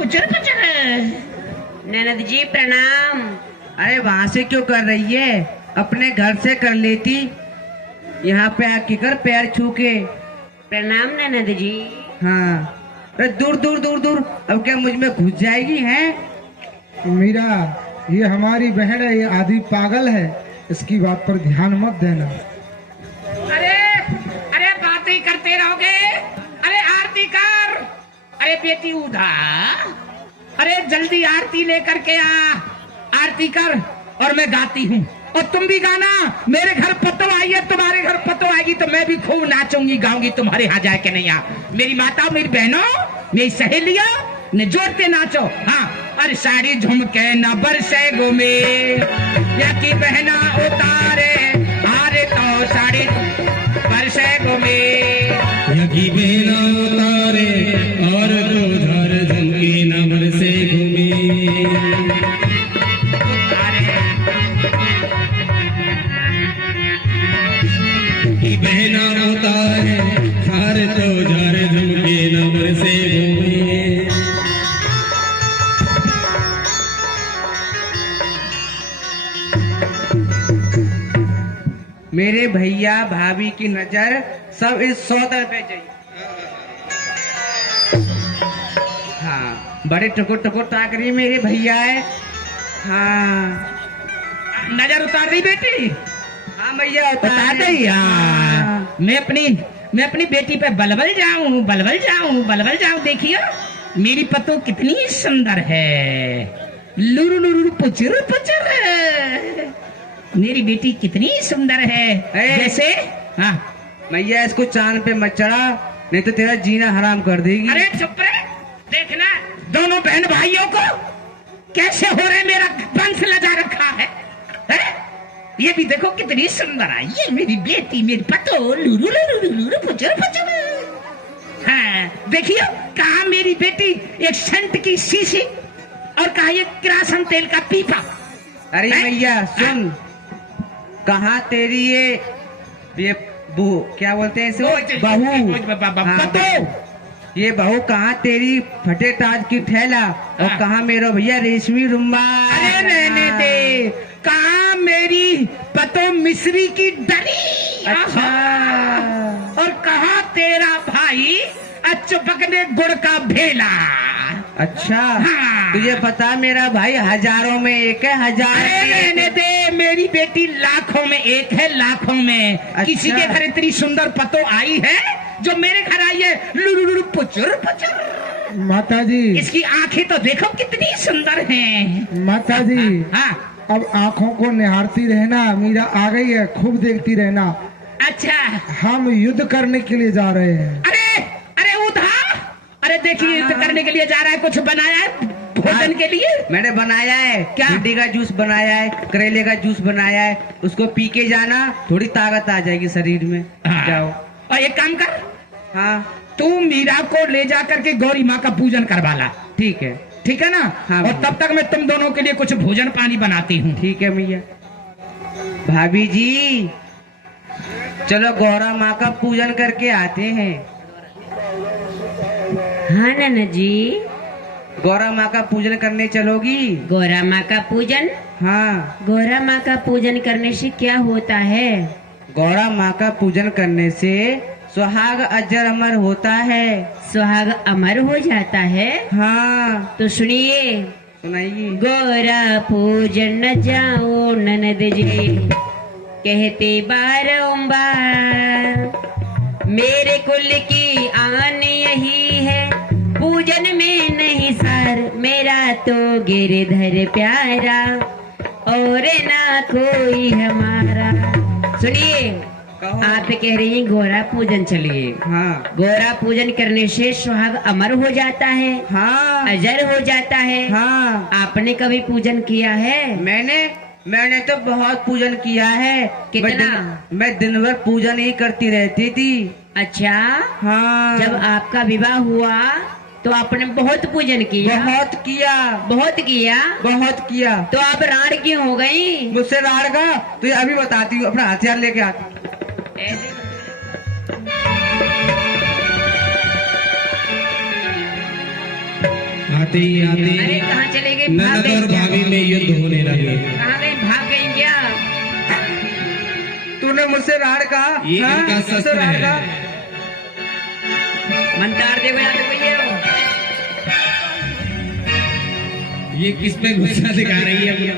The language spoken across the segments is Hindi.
Future future. ननद जी प्रणाम। अरे वहाँ से क्यों कर रही है? अपने घर से कर लेती, यहाँ पे आके कर पैर छू के। प्रणाम ननद जी। हाँ, अरे दूर दूर दूर दूर, अब क्या मुझ में घुस जाएगी है? मीरा, ये हमारी बहन है, ये आधी पागल है, इसकी बात पर ध्यान मत देना। अरे अरे बातें करते रहोगे। अरे आरती कर। अरे बेटी उधार। अरे जल्दी आरती लेकर के आ। आरती कर और मैं गाती हूँ और तुम भी गाना। मेरे घर पतो आई है, तुम्हारे घर पतो आएगी तो मैं भी खूब नाचूंगी गाऊंगी तुम्हारे यहाँ जाए के नहीं। आ मेरी माता, मेरी बहनों, मेरी सहेलियां ने जोड़ते नाचो। हाँ, और साड़ी झुमके न बरसे घूमे, की बहना उतारे आरे तो साड़ी बरसे घूमे। यकी बेना उतारे और तो धर झुमके न बरसे घूमे। की बहना उतारे हर तो धर झुमके न बरसे घूमे। मेरे भैया भाभी की नजर सब इस सौदर पे चाहिए। हाँ, बड़े टुकुर टुकुर ताक रही मेरे भैया है। हाँ, नजर उतार दी बेटी। हाँ भैया उतार दे यार। मैं अपनी बेटी पे बलबल जाऊं, बलबल जाऊं, बलबल जाऊं। देखिए मेरी पतो कितनी सुंदर है, लुरु लुरु पुचर पुचर है। मेरी बेटी कितनी सुंदर है। जैसे हाँ भैया, इसको चांद पे मत चढ़ा, नहीं तो तेरा जीना हराम कर देगी। अरे चुप रहे। देखना दोनों बहन भाइयों को कैसे हो रहे, मेरा वंश लजा रखा है, ये भी देखो कितनी सुंदर है। ये मेरी बेटी, मेरी पतो लुरु लुरु लुरु पुचर पुचर। हाँ देखियो, कहा मेरी बेटी एक सेंट की शीशी और कहा ये किरासन तेल का पीपा। अरे भैया सुन, कहाँ तेरी ये बहू, क्या बोलते हैं इसे, बहू। हाँ, ये बहू कहाँ तेरी फटे ताज की थैला, और कहाँ मेरा भैया रेशमी रुमाल। अरे रहने दे, कहाँ मेरी पतो मिस्री की डरी। अच्छा, और कहाँ तेरा भाई अचपकने गुड़ का भेला। अच्छा। हाँ। तुझे पता मेरा भाई हजारों में एक है, हजार। अरे रहने दे, मेरी बेटी लाखों में एक है, लाखों में। अच्छा। किसी के घर इतनी सुंदर पतो आई है जो मेरे घर आई है लुरु पुचुर पुचुर। माता जी, इसकी आंखें तो देखो कितनी सुंदर हैं। माता जी, हाँ अब आँखों को निहारती रहना, मीरा आ गई है, खूब देखती रहना। अच्छा, हम युद्ध करने के लिए जा रहे हैं। अरे अरे उधर, अरे देखिए युद्ध करने के लिए जा रहा है। कुछ बनाया है भोजन के लिए? मैंने बनाया है, क्या? भिंडी का जूस बनाया है, करेले का जूस बनाया है, उसको पी के जाना, थोड़ी ताकत आ जाएगी शरीर में। हाँ। जाओ। और एक काम कर, हाँ तू मीरा को ले जा करके गौरी माँ का पूजन करवा ला। ठीक है। ठीक है ना? हाँ, और तब तक मैं तुम दोनों के लिए कुछ भोजन पानी बनाती हूँ। ठीक है भैया। भाभी जी, चलो गौरा माँ का पूजन करके आते हैं। हाँ नन्ना जी, गौरा माँ का पूजन करने चलोगी? गौरा माँ का पूजन? हाँ, गौरा माँ का पूजन करने से क्या होता है? गौरा माँ का पूजन करने से सुहाग अजर अमर होता है। सुहाग अमर हो जाता है? हाँ, तो सुनिए, सुनाइए। गौरा पूजन न जाओ ननद जी, कहते बारंबार, मेरे कुल की आन यही है, पूजन में नहीं सार, मेरा तो गिरधर प्यारा और ना कोई हमारा। सुनिए, आप कह रही हैं गौरा पूजन चलिए। हाँ गौरा पूजन करने से सुहाग अमर हो जाता है, हाँ अजर हो जाता है। हाँ, आपने कभी पूजन किया है? मैंने तो बहुत पूजन किया है। कितना? मैं दिन भर पूजन ही करती रहती थी। अच्छा, हाँ, जब आपका विवाह हुआ तो आपने बहुत पूजन किया? बहुत किया, बहुत किया। बहुत किया। तो आप राड़ क्यों हो गई? मुझसे राड़ का तो ये अभी बताती हूँ, अपना हथियार लेके आती। आते ही अरे आते कहाँ चले गए? भाग ननद गई और क्या? भाभी में युद्ध होने लगे। कहाँ गई? भाग गई क्या? तूने मुझसे राड़ कहा? ये हाँ? इनका मुझसे शस्त्र राड़ है। कहा? मंतार देखो यहाँ पे कोई है? ये किस पे गुस्सा दिखा रही है? ये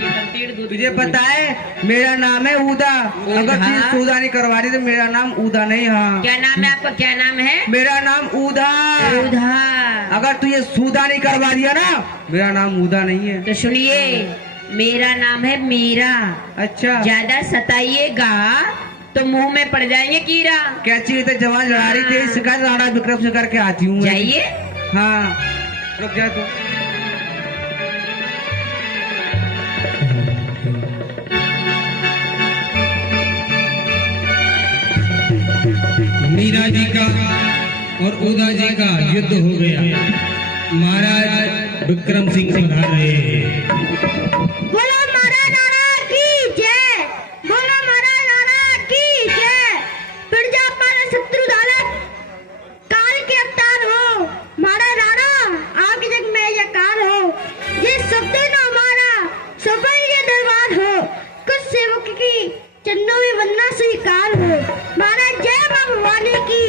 तमतीड़ दूध। तुझे पता है मेरा नाम है उदा। अगर तुझे सौदा नहीं करवा रही तो मेरा नाम उदा नहीं। हाँ, क्या नाम है आपका? क्या नाम है? मेरा नाम उदा। उधा। अगर तुझे सौदा नहीं करवा दिया ना, मेरा नाम उदा नहीं है। तो सुनिए, मेरा नाम है मीरा। अच्छा, ज्यादा सताइएगा तो मुंह में पड़ जाएंगे कीड़ा। क्या चीज तो जवान लड़ा रही थी, शिकायत राणा विक्रम से करके आती हूँ मैं। जाइए। हाँ, रुक जा तू। मीरा जी का और उदा जी का युद्ध हो गया। महाराज विक्रम सिंह पधार रहे हैं। बोलो मारा नाना की जय, बोलो मारा नाना की जय। प्रजा पर शत्रु दालक काल के अवतार हो, मारा राणा आपके जग में यकार हो। ये शब्द न हमारा सफल ये दरबार हो, कुछ सेवक की चरणों में वंदना स्वीकार हो। मारा जय मां भवानी की।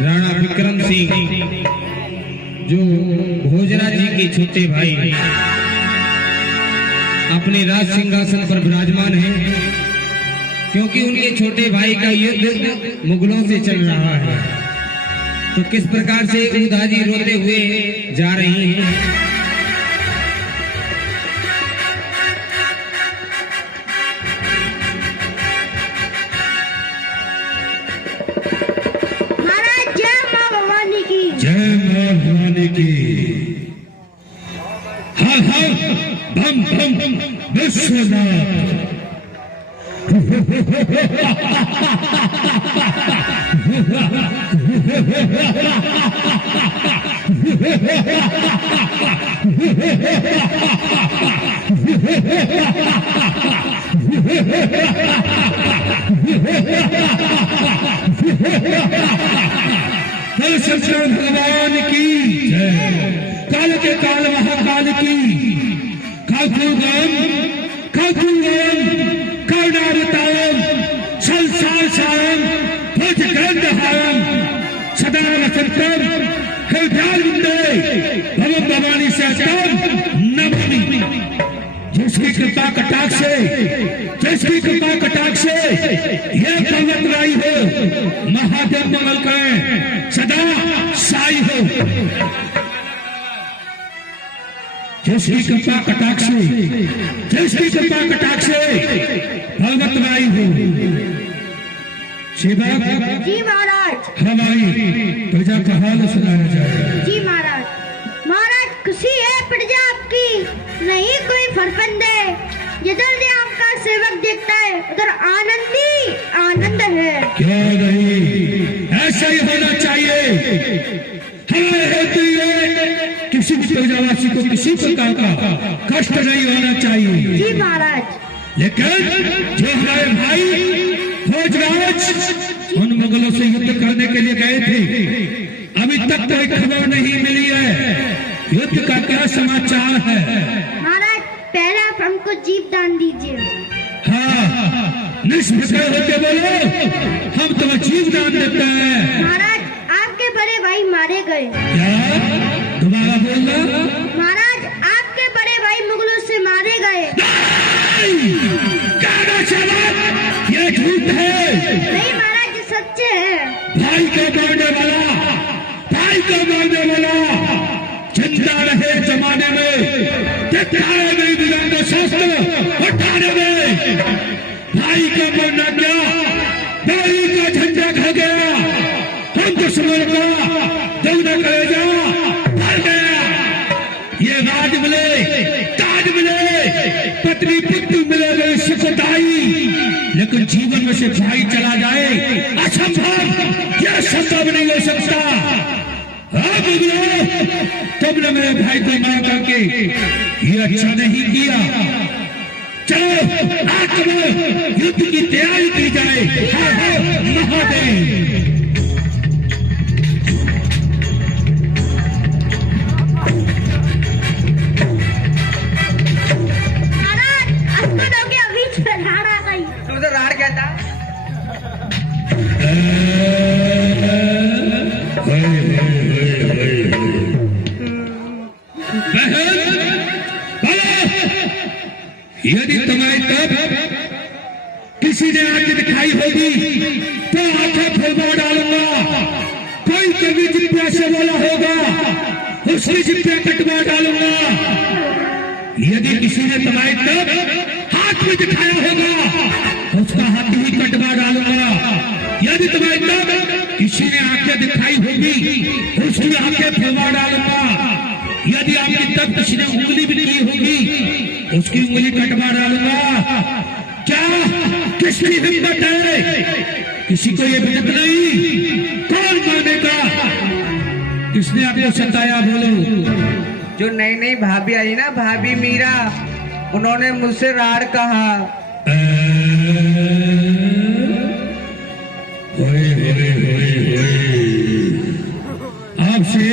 राणा विक्रम सिंह जो भोजना जी के छोटे भाई अपने राज सिंहासन पर विराजमान हैं, क्योंकि उनके छोटे भाई का युद्ध मुगलों से चल रहा है। तो किस प्रकार से उदा जी रोते हुए जा रही हैं। महाराज जय मां भवानी की। जय मां भवानी की। हर हर बम बम विश्वनाथ। कल सच्चिदानंद भगवान की जय। काल के काल महाकाल की। काकुगम कर्णावतारम संसार सारम भुजगंधहारम सदा वसंतम हृदयारविंदे भगवत भवानी से नमामि। जिसकी कृपा कटाक्ष से, जिसकी कृपा कटाक्ष से यह पर्वत राई हो, महादेव मंगल करें, सदा साई हो। जिसकी कृपा कटाक्ष से, जिसकी कृपा कटाक्ष से भगवत राई हो। सेवक जी महाराज। हमारी प्रजा का हाल सुनाया जाए। जी महाराज। महाराज खुशी है प्रजा आपकी, नहीं कोई फरफंद है। जिधर से आपका सेवक देखता है उधर आनंद ही आनंद है। क्यों नहीं, ऐसा ही होना चाहिए। हमारे हेतु ये किसी भी प्रजावासी को किसी प्रकार का कष्ट नहीं होना चाहिए। जी महाराज। लेकिन जो हमारे भाई भोजराज उन मुगलों से युद्ध करने के लिए गए थे, अभी तक कोई खबर नहीं मिली है। युद्ध का क्या समाचार है? महाराज पहले आप हमको जीव दान दीजिए। हाँ, निष्फिक्र होके बोलो, हम तुम्हें जीव दान देते हैं। महाराज आपके बड़े भाई मारे गए। क्या? दोबारा बोलना। महाराज आपके बड़े भाई मुगलों से मारे गए। कहना चाहिए ये झूठ है। नहीं महाराज ये सच्चे है। भाई को मारने वाला, भाई को मारने वाला जिंदा रहे जमाने में, दिखाने में विलंब शस्त्र उठाने में। भाई का मरना क्या, भाई का झंडा खा गया, हम दुश्मन का दौड़ करेगा भर गया। ये राज मिले, ताज मिले, पत्नी पुत्र मिले, गए सुखदाई, लेकिन जीवन में से भाई चला जाए असंभव, यह संभव नहीं हो सकता। तुमने मेरे भाई को मार करके ये अच्छा नहीं किया। चलो रात में युद्ध की तैयारी की जाए। हर हर महादेव। महाराज अस्पताल हो गया, बीच में राड़ आ गई। तुम तो राड़ कहता। यदि तुम्हें तब किसी ने आंखें दिखाई होगी तो आंखें फोड़वा डालूंगा। कोई कभी जिप्या से बोला होगा उसकी जिप्या कटवा डालूंगा। यदि किसी ने तुम्हें तब हाथ में दिखाया होगा उसका हाथ भी कटवा डालूंगा। यदि तुम्हें तब किसी ने आंखें दिखाई होगी उसकी आंखें फोड़वा डालूंगा। यदि आपकी तब किसी ने उंगली भी की होगी उसकी उंगली कटवा डालूंगा। क्या किसकी हिम्मत है? किसी को ये हिम्मत नहीं। कौन मानेगा? किसने आपको सताया? बोलो। जो नई नई भाभी आई ना, भाभी मीरा, उन्होंने मुझसे राड़ कहा। आपसे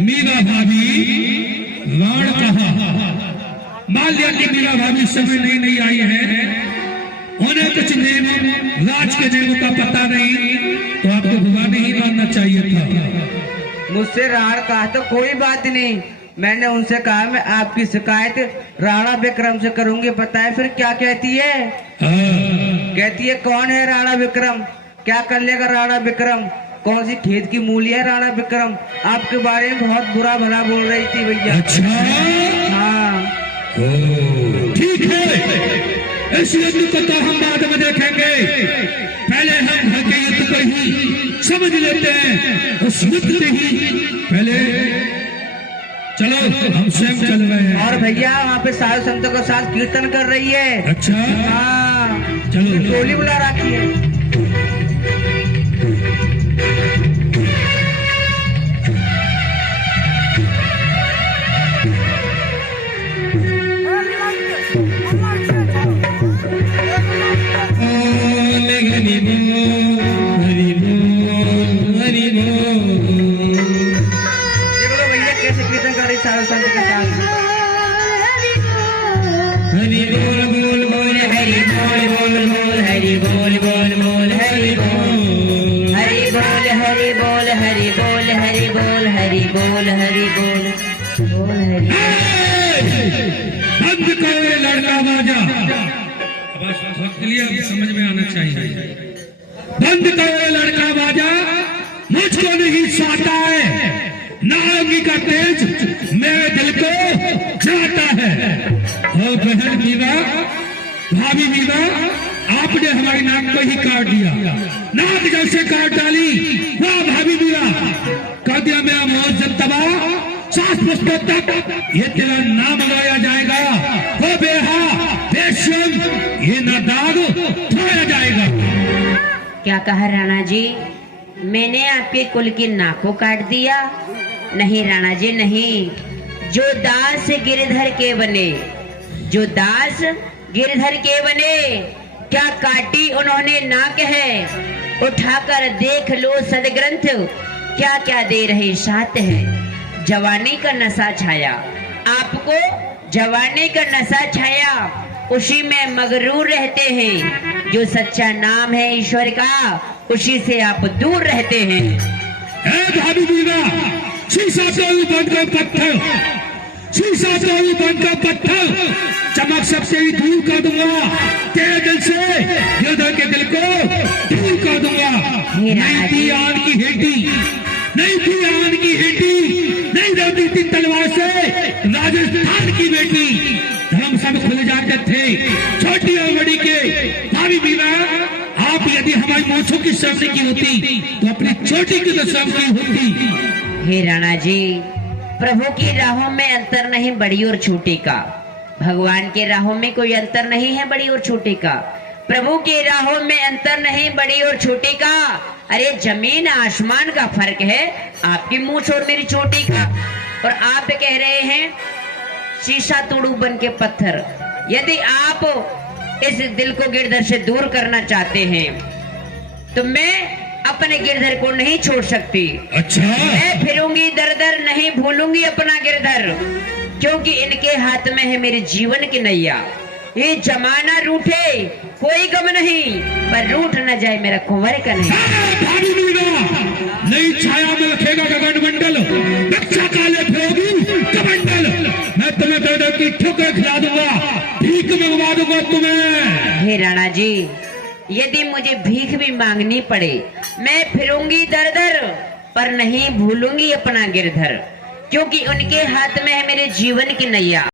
मीरा भाभी राड़ कहा। मान लिया कि मीरा भाभी समय नई नई आई है, उन्हें कुछ नियम राज के नियमों का पता नहीं, तो आपको बुरा नहीं मानना चाहिए था। मुझसे राड़ कहा तो कोई बात नहीं। मैंने उनसे कहा मैं आपकी शिकायत राणा विक्रम से करूंगी। पता है फिर क्या कहती है? कहती है कौन है राणा विक्रम? क्या कर लेगा राणा विक्रम? कौन सी खेत की मूली है राणा विक्रम? आपके बारे में बहुत बुरा भला बोल रही थी भैया। अच्छा, हाँ ठीक है। इस युद्ध को तो हम बाद में देखेंगे। पहले हम घर के युद्ध को ही समझ लेते हैं। उस युद्ध से ही पहले चलो हम स्वयं चल रहे हैं। और भैया वहाँ पे साधु संतों के साथ कीर्तन कर रही है। अच्छा, हाँ चलो। टोली बुला रखी है। साधु संत के साथ हरि बोल बोल बोल हरि बोल बोल बोल हरि बोल बोल बोल हरि बोल हरि बोल हरि बोल हरि बोल हरि बोल हरि बोल हरि बोल बोल हरि। बंद करो लड़का बाजा। क्लियर समझ में आना चाहिए। बंद करो लड़का बाजा। मुझको नहीं चाहता है। नारंगी का तेज मेरे दिल को जलाता है। और बहन मीरा, भाभी मीरा, आपने हमारी नाक को ही काट दिया। नाक जैसे काट डाली। वाह भाभी मीरा, कर दिया मेरा मौत जब तबाह। सास पुस्तकों तक ये तेरा नाम लगाया जाएगा। हो बेहा बेशम, ये नादाग धोया जाएगा। क्या कहा राणा जी? मैंने आपके कुल की नाक को काट दिया? नहीं राणा जी नहीं। जो दास गिरधर के बने, जो दास गिरधर के बने, क्या काटी उन्होंने नाक है। उठाकर देख लो सदग्रंथ, क्या क्या दे रहे साथ है। जवानी का नशा छाया आपको, जवानी का नशा छाया, उसी में मगरूर रहते हैं। जो सच्चा नाम है ईश्वर का, उसी से आप दूर रहते हैं। भाभी मीरा, शीशा तोड़ बनकर पत्थर, शीशा तोड़ बनकर पत्थर, चमक सबसे ही दूर कर दूंगा। तेरे दिल से योद्धा के दिल को दूर कर दूंगा। नहीं थी आन की हेटी, नहीं थी आन की हेटी, नहीं रहती थी तलवार से राजस्थान की बेटी। धर्म सब खुल जाते थे छोटी और बड़ी के। भाभी मीरा, आप यदि हमारी मोछों की सर्दी की होती तो अपनी छोटी की तो सर्दी होती। हे राणा जी, प्रभु की राहों में अंतर नहीं बड़ी और छोटी का। भगवान के राहों में कोई अंतर नहीं है बड़ी और छोटी का। प्रभु की राहों में अंतर नहीं बड़ी और छोटी का। अरे जमीन आसमान का फर्क है आपकी मूंछ और मेरी चोटी का। और आप कह रहे हैं शीशा तोड़ू बन के पत्थर। यदि आप इस दिल को गिरधर से दूर करना चाहते हैं तो मैं अपने गिरधर को नहीं छोड़ सकती। अच्छा, मैं फिरूंगी दर दर, नहीं भूलूंगी अपना गिरधर, क्योंकि इनके हाथ में है मेरे जीवन की नैया। ये जमाना रूठे कोई गम नहीं, पर रूठ न जाए मेरा कुंवर का नहीं। भारी मीरा नई छाया में रखेगा गगन मंडल, रक्षा काले फिरोगी कमंडल। मैं तुम्हें दे दे की ठोकर खिला दूंगा, भीख मंगवा दूंगा तुम्हें। हे राणा जी, यदि मुझे भीख भी मांगनी पड़े मैं फिरूंगी दर दर, पर नहीं भूलूंगी अपना गिरधर, क्योंकि उनके हाथ में है मेरे जीवन की नैया।